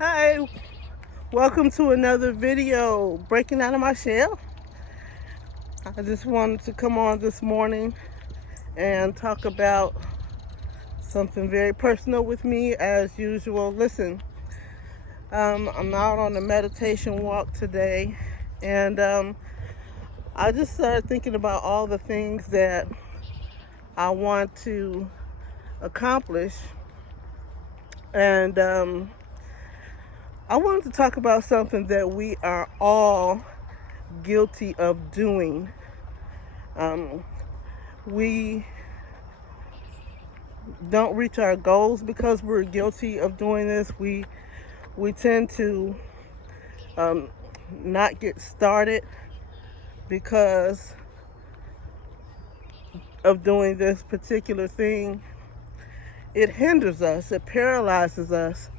Hi, welcome to another video, breaking out of my shell. I just wanted to come on this morning and talk about something very personal with me as usual. Listen, I'm out on a meditation walk today, and I just started thinking about all the things that I want to accomplish, and I wanted to talk about something that we are all guilty of doing. Um, we don't reach our goals because we're guilty of doing this. We tend to um, not get started because of doing this particular thing. It hinders us. It paralyzes us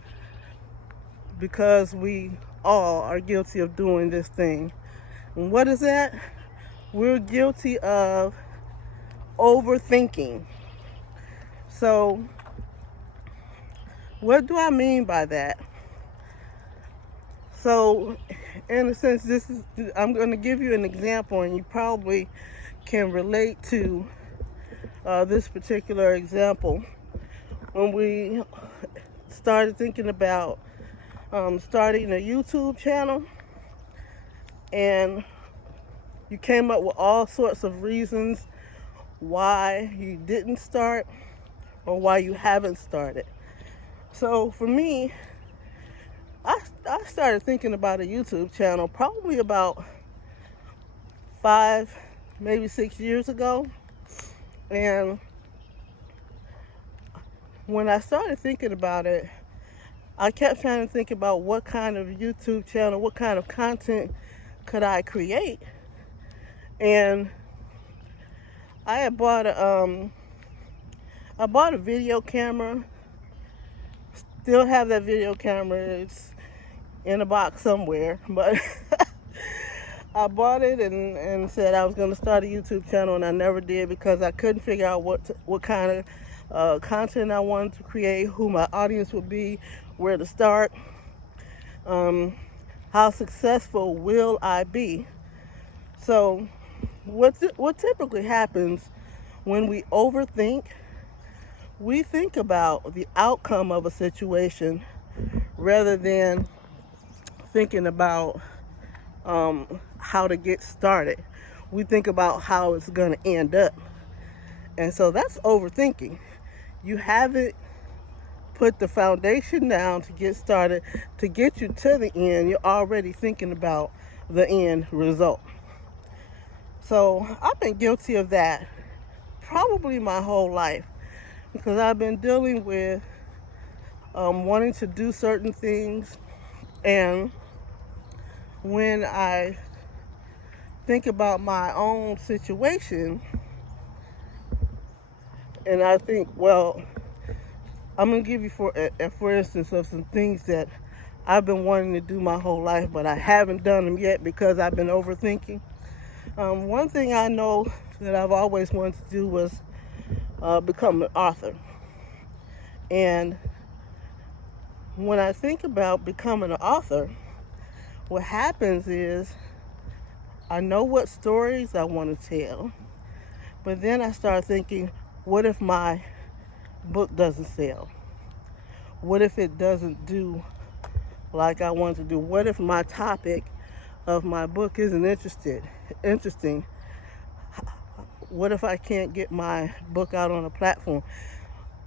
because we all are guilty of doing this thing. And what is that? We're guilty of overthinking. So, what do I mean by that? So, in a sense, I'm going to give you an example, and you probably can relate to this particular example. When we started thinking about starting a YouTube channel, and you came up with all sorts of reasons why you didn't start or why you haven't started. So for me, I started thinking about a YouTube channel probably about 5, maybe 6 years ago. And when I started thinking about it, I kept trying to think about what kind of YouTube channel, what kind of content could I create. And I had I bought a video camera. Still have that video camera. It's in a box somewhere, but I bought it and said I was going to start a YouTube channel, and I never did because I couldn't figure out what kind of content I wanted to create, who my audience would be, where to start, um, how successful will I be. So what typically happens when we overthink, we think about the outcome of a situation rather than thinking about how to get started. We think about how it's going to end up. And so that's overthinking. You haven't put the foundation down to get started, to get you to the end. You're already thinking about the end result. So I've been guilty of that probably my whole life because I've been dealing with wanting to do certain things. And when I think about my own situation, and I think, well, I'm gonna give you for instance of some things that I've been wanting to do my whole life, but I haven't done them yet because I've been overthinking. One thing I know that I've always wanted to do was become an author. And when I think about becoming an author, what happens is I know what stories I want to tell, but then I start thinking, what if my book doesn't sell? What if it doesn't do like I want to do? What if my topic of my book isn't interesting? What if I can't get my book out on a platform,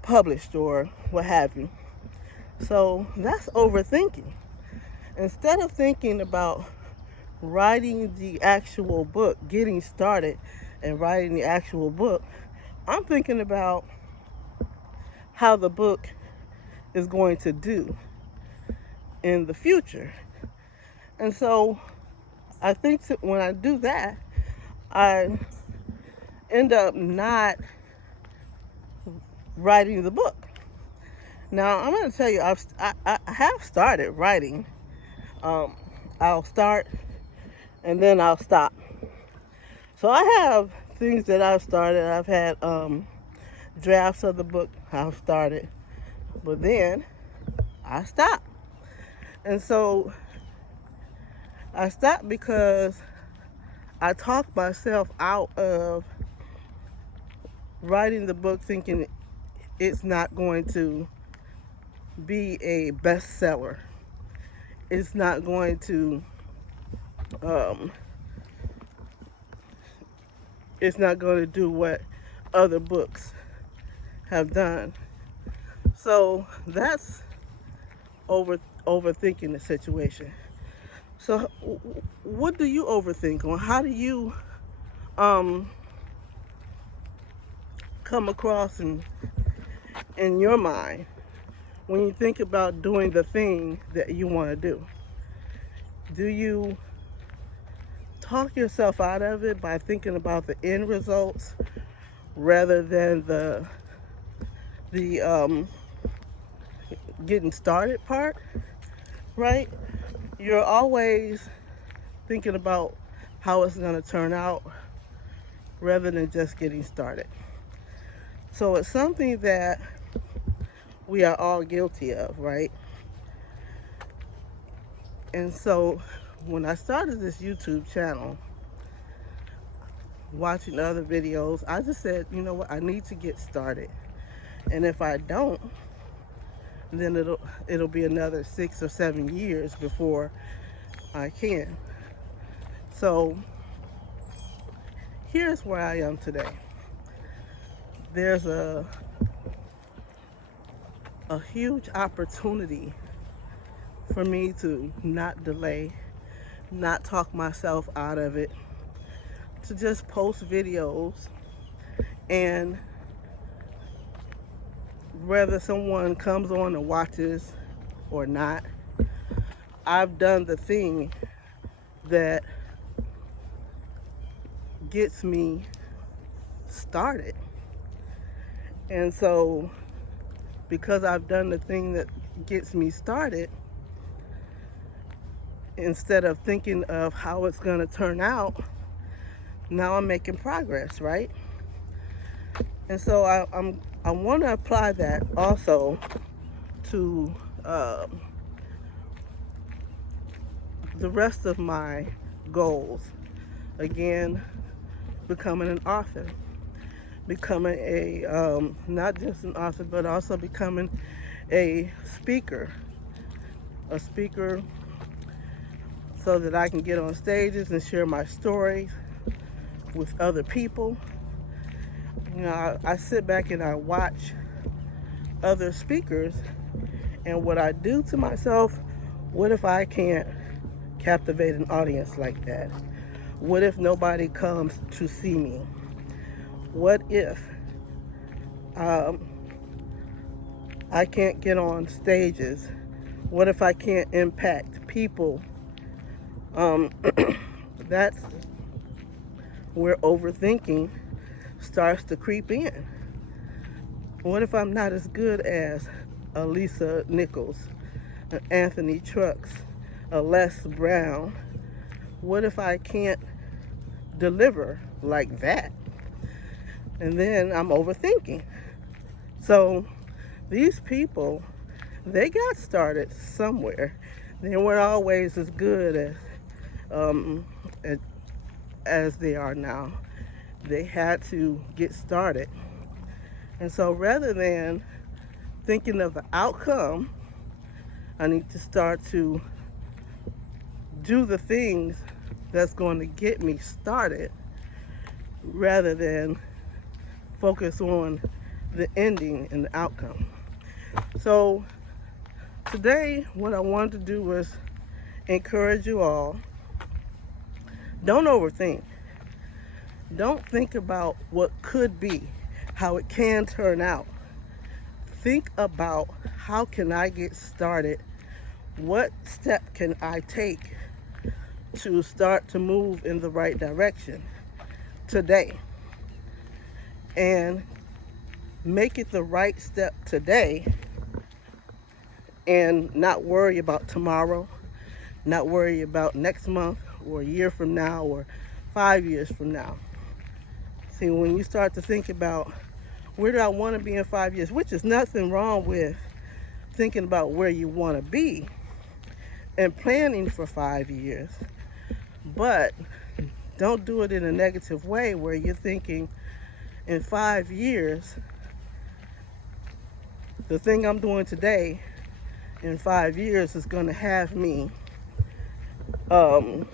published or what have you? So that's overthinking. Instead of thinking about writing the actual book, getting started and writing the actual book, I'm thinking about how the book is going to do in the future. And so I think that when I do that, I end up not writing the book. Now, I'm going to tell you, I have started writing. Um, I'll start and then I'll stop. So I have things that I've started. I've had drafts of the book I've started, but then I stop. And so I stopped because I talked myself out of writing the book thinking it's not going to be a bestseller. It's not going to um, it's not going to do what other books have done. So that's overthinking the situation. So what do you overthink on? How do you um, come across in your mind when you think about doing the thing that you want to do? Do you talk yourself out of it by thinking about the end results rather than the getting started part, right? You're always thinking about how it's going to turn out rather than just getting started. So it's something that we are all guilty of, right? And so when I started this YouTube channel, watching other videos, I just said, you know what, I need to get started. And if I don't, then it'll be another 6 or 7 years before I can. So here's where I am today. There's a huge opportunity for me to not delay, not talk myself out of it, to just post videos, and whether someone comes on and watches or not, I've done the thing that gets me started. And so because I've done the thing that gets me started, instead of thinking of how it's going to turn out, now I'm making progress, right? And so I want to apply that also to the rest of my goals. Again, becoming an author, becoming a not just an author, but also becoming a speaker so that I can get on stages and share my stories with other people. You know, I sit back and I watch other speakers, and what I do to myself, what if I can't captivate an audience like that? What if nobody comes to see me? What if I can't get on stages? What if I can't impact people? That's where overthinking starts to creep in. What if I'm not as good as a Lisa Nichols, an Anthony Trucks, a Les Brown? What if I can't deliver like that? And then I'm overthinking. So these people, they got started somewhere. They weren't always as good as they are now. They had to get started. And so rather than thinking of the outcome, I need to start to do the things that's going to get me started rather than focus on the ending and the outcome. So today, what I wanted to do was encourage you all, don't overthink. Don't think about what could be, how it can turn out. Think about, how can I get started? What step can I take to start to move in the right direction today? And make it the right step today, and not worry about tomorrow, not worry about next month or a year from now or 5 years from now. See, when you start to think about, where do I want to be in 5 years, which is nothing wrong with thinking about where you want to be, and planning for 5 years, but don't do it in a negative way where you're thinking in 5 years, the thing I'm doing today in 5 years is going to have me um,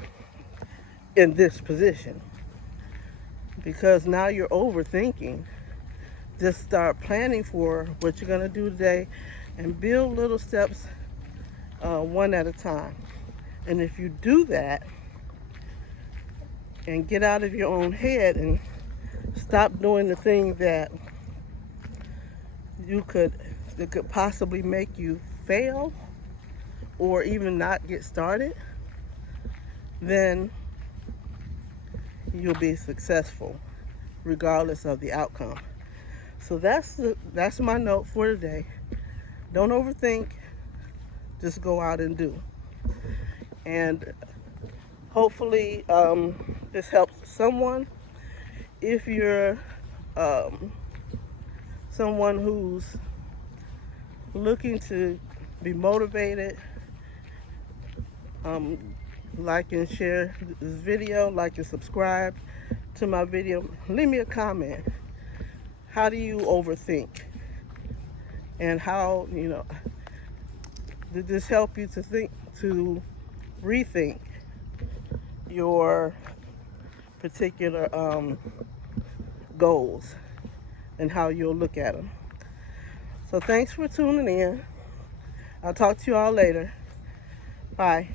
in this position, because now you're overthinking. Just start planning for what you're going to do today and build little steps one at a time. And if you do that and get out of your own head and stop doing the thing that could possibly make you fail or even not get started, then you'll be successful regardless of the outcome. So that's my note for today. Don't overthink, just go out and do. And hopefully this helps someone. If you're someone who's looking to be motivated, like and share this video, like and subscribe to my video. Leave me a comment. How do you overthink? And how, did this help you to rethink your particular goals and how you'll look at them? So thanks for tuning in. I'll talk to you all later. Bye.